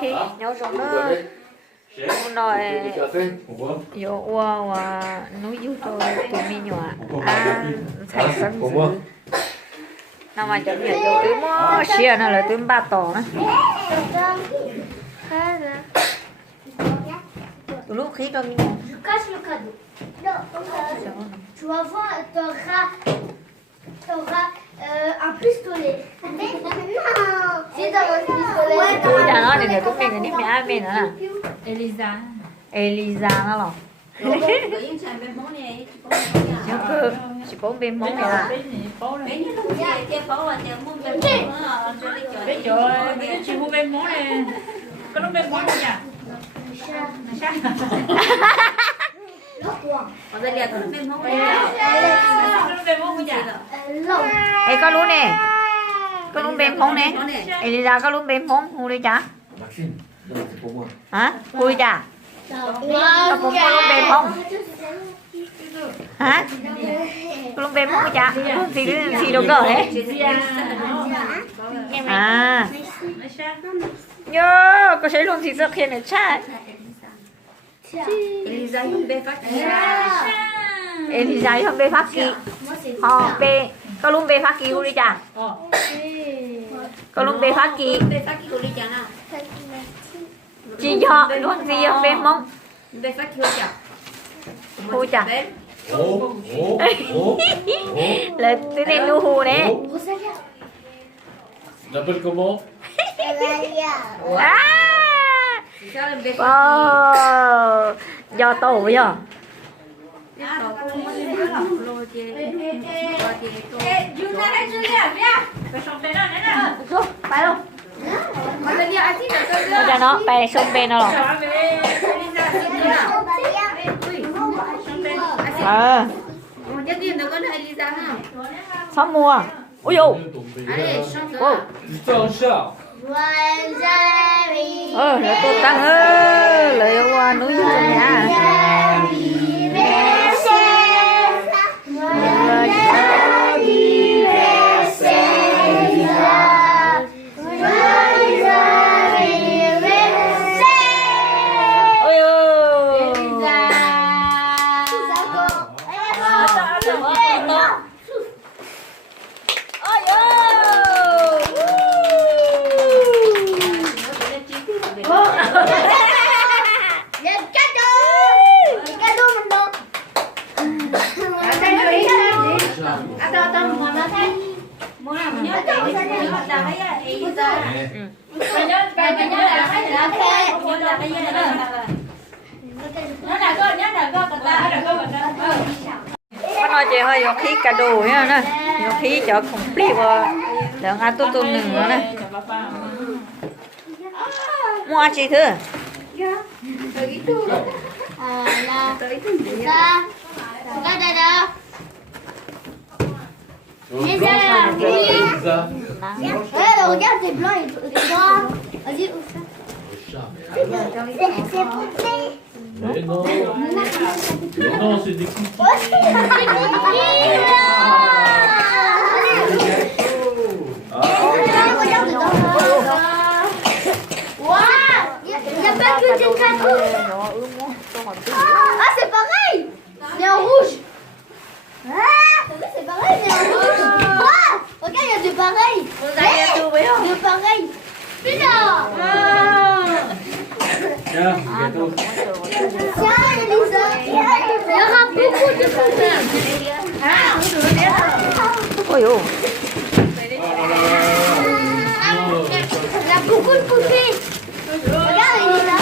thì nhau rồi nó nói yo wa núi du tôi tụi mình nhỏ thành sân dữ nào mà chọn nhiều yo tụi mò xia nó là tụi ba tổ nữa tụi lúc khi con Je cache le cadeau. Non, tu vas voir, t'auras un pistolet. Non. Si t'auras un pistolet. tụi nhà nó thì tụi mình cái nick mẹ bên nữa nè Elisa. Elisa nó lò chứ cơ chỉ có bên món này là Biết rồi, biết chị mua bên món này. Có lúc bên món này nhỉ? Còn đây là có bên mông này. Có lúc bên món này nhỉ? ê có luôn nè có luôn bên món nè Elisa có luôn bên món hù đi chả hả hùi chả có cũng có luôn bên món hả có luôn bên món chả thì đâu cỡ đấy à nhớ có thấy luôn thì rất khen là cha Elisa không bê phát kia. Elisa không bê pháp kỳ họ bê có luôn bê pháp kỳ hù đi chả có luôn bê pháp kỳ Bê phát kia đi chẳng nào. chị cho luôn gì không bên mông Bê phát kia chả. hù chả 오, là tôi nên lưu hù đấy L'appelle comment? à Sao là bê phát wow do tổ bây giờ kia. Tao cũng muốn đi học lô chê. Lô chê cô. Phải xong bên đó nữa nè. phải không Còn đây là ai thích là tôi cho nó bè xông bên nó rồi Trở về. Elisa thích như nào? ờ Nhất định nó có là Elisa ha. sắp mua ui dồi Allez, chante. wow Putain, Charles! là cô tăng ơi lời qua núi dưới nhà ôi ôi Muốn làm nhớ để nhớ là cái Elisa. Phải nhớ là cái gì đó. Nhớ là cái gì đó. Nhớ là cơ, nhớ là cơ, ta là cơ mình đó. có nói chị hơi có khí cả đồ nhá nè có khí cho complete vào lượng ăn tốt tốt nừng nữa nè mua chị thưa Elisa. Regarde, c'est blanc et noir. Vas-y, où ça? C'est poupée. Mais non! Mais non, c'est des cookies! Regarde dedans. Waouh! Il n'y a pas que des cadeaux. Ah, c'est pareil! Il est en rouge. Ah, c'est pareil, il est en rouge. Waouh! Regarde, il y a deux pareils. Deux pareils. Putain! Tiens, gâteau! Tiens, Elisa. Il y aura beaucoup de poupées. ôi dồi Il y a beaucoup de poupées. Regarde, Elisa.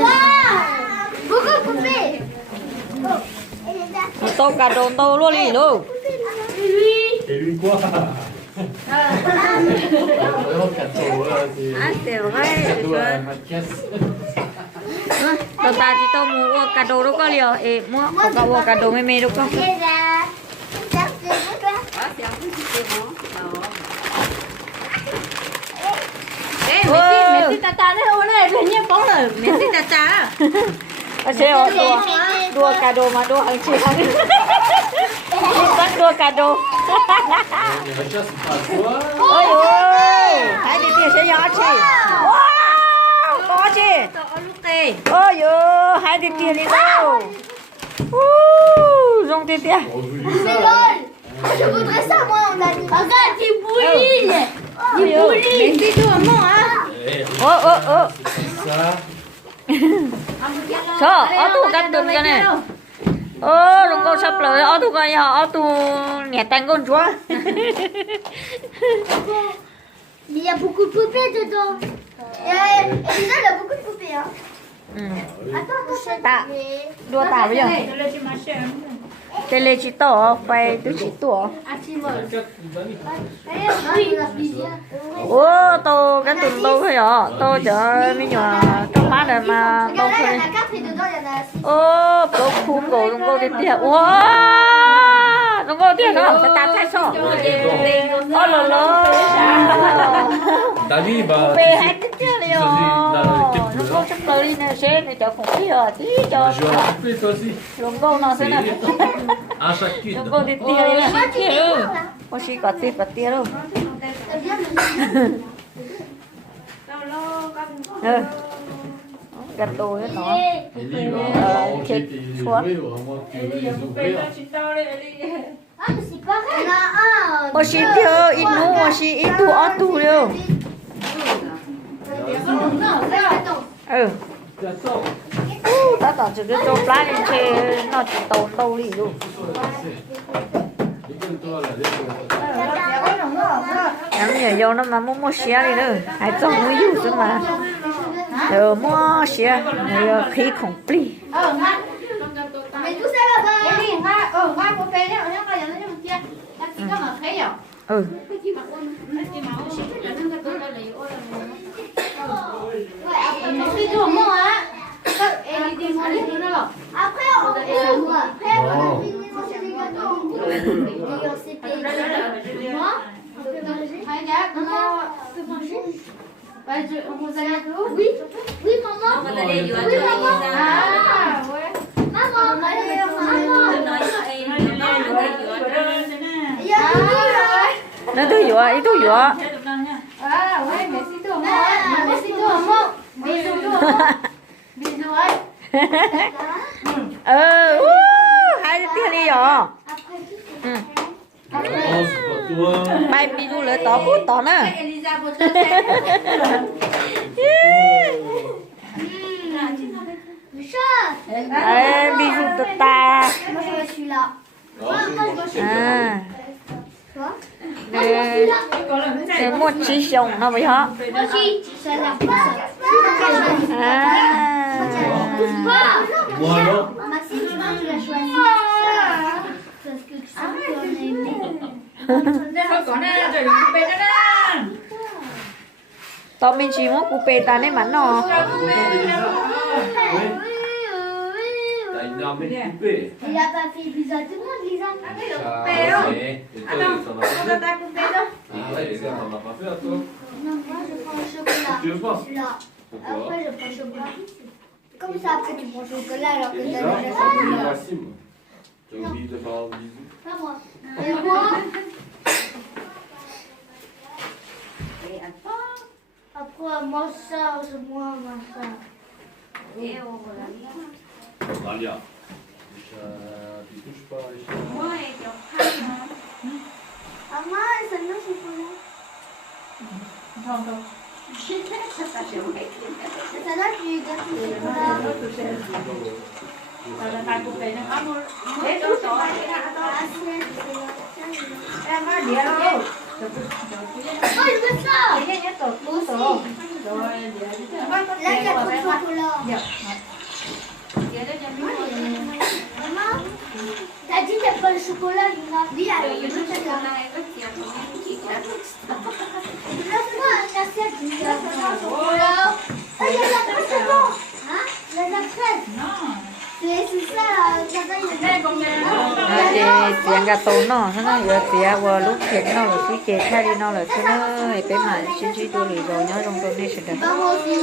Waouh! Beaucoup de poupées. Elisa. một tô cả đồ tô luôn đi luôn Et lui? Et lui quoi? Vraiment gâteau, à c'est c'est vrai cadeau à Mathias. tao ta chỉ tao mua cả đồ đâu có liều ê mua có cả mua cả đồ mê mê đâu có Elisa. Ça, c'est pour toi. Ah, c'est un peu différent. Merci Tata đấy hôm nay là nhiêu bóng rồi. Merci Tata. à, sẽ đùa cả đồ mà đùa hàng chị hàng Con đua cả đồ. Mais Macha, c'est pas à toi. Ôi ôi, hai đi tia sẽ nhỏ chị. Wow, có chị. Ôi ôi, hai đi tia đi đâu. Dùng tia tia. On veut Mais ça. lol. Je voudrais ça, moi, en anime. Regarde, tu bouilles. Tu bouilles. Eh, Ô. ça. 저, 어두 같은 거네. Đừng có sắp lời, tu coi nhà, tu nhà tăng con chúa. Il y a beaucoup de poupées dedans. Et déjà, il y a beaucoup de poupées. Hein. Attends, Tạ, đua tạ bây giờ. Tôi chỉ mà xem. Tê lê chỉ tổ, phải tôi chỉ tổ. Tôi cái tuần tôi thôi ạ. Tôi chở mấy nhỏ trong má này mà tôi Regarde, là, il y thôi. en a 4 et dedans, il y en a 6. Tôi khung cổ đừng có đi tiệt. Đừng có tiệt nữa, phải tạt thay sọ. Lờ lờ. Dali, bah. Về hai cái kia này ạ. Đừng có sắp lời đi nè, xe này chở khủng khí à. Tí cho. Je vais en couper toi aussi. Đừng có nó thế này. Un chaque kid. Đừng có đi tiệt đi. Moi, tu fais quoi, là? Có gì có tiệt và tiệt đâu. Ça vient de- Gật đồ hết nó. Ellie va ranger tes Soit. jouets, vraiment, tu veux les ouvrir. Ah, mais c'est pareil. Il y en a un. Có gì tiệt, ít nụ, có gì ít tu ở tu đâu. Non, attends. Attends. Ta tưởng chỉ cái chỗ plá lên chơi nó chỉ tồn đâu đi luôn. Déconne-toi là, déconne-toi. Em nhớ vô nó mà mua xe đi nữa. Hãy cho mua yêu chứ mà. Mua xe, rồi khí khủng pli. Mais tout ça là-bas. Ừ. C'est tout, moi, hein. Après, on ouvre. Après, on a fini de manger les gâteaux. Et on s'est payé. Moi, on peut manger. Maman, on peut manger. Oui, oui, maman. Oui, maman. Ah, ouais. Maman, allez, maman. Il y a un là. Nó tôi dọa, ý tôi dọa. Ah, ouais, merci toi, maman. Merci toi, maman. Bisous, toi. Bisous, ouais. Hai đứa kia đi rồi. Ừ. Non, c'est pas toi. Mai bi du lỡ tỏ bút tỏ nè. Le chat. Ê, bi du tụt ta. Moi, je veux celui-là. À. Toi? Để một chi xong nó vậy hả? Moi aussi. Ça a l'air comme ça. À. Moi alors. Maxime, tu vois, tu l'as choisi. Parce que tu sais qu'on a aimé. Tao mình chỉ muốn cụ bê ta nên mắn nó. T'as une armée de poupées. Il a pas fait bisous à tout le monde, Lisa. Ça, ouais. Et toi, t'en as pas fait. Ah ouais, les gars, t'en as pas fait à toi. Non, moi, je prends le chocolat. Tu veux pas? Celui-là. Pourquoi? Après, je prends le chocolat. Comme ça, après, tu prends le chocolat alors que Et t'as là, déjà t'as oublié chocolat. Maxime. Tu as oublié de faire un bisou. Pas moi. Et moi après, moi, ça, c'est moi, ça. Dalia. Tu touches pas les chats. Maman, ça me chocolat. Ça là, tu gâtes le chocolat. Oh, il veut ça. Moi aussi. Là, il y a trop de chocolat. Maman, t'as dit t'aimes pas le chocolat, Lina? Oui, alors, je veux ça. Laisse-moi un assiette, tu me donnes un chocolat. Ah, il y a de la fraise dedans. Hein? Il y a de la fraise. C'est ça, ça va, il y a de la fraise. Tiền gà tàu nó nó vừa tiền vừa lúc thiệt nó là suy chế thay đi nó là cho nó để mà suy tôi lì rồi nhớ trong tôi đi sẽ được. Bah, moi aussi.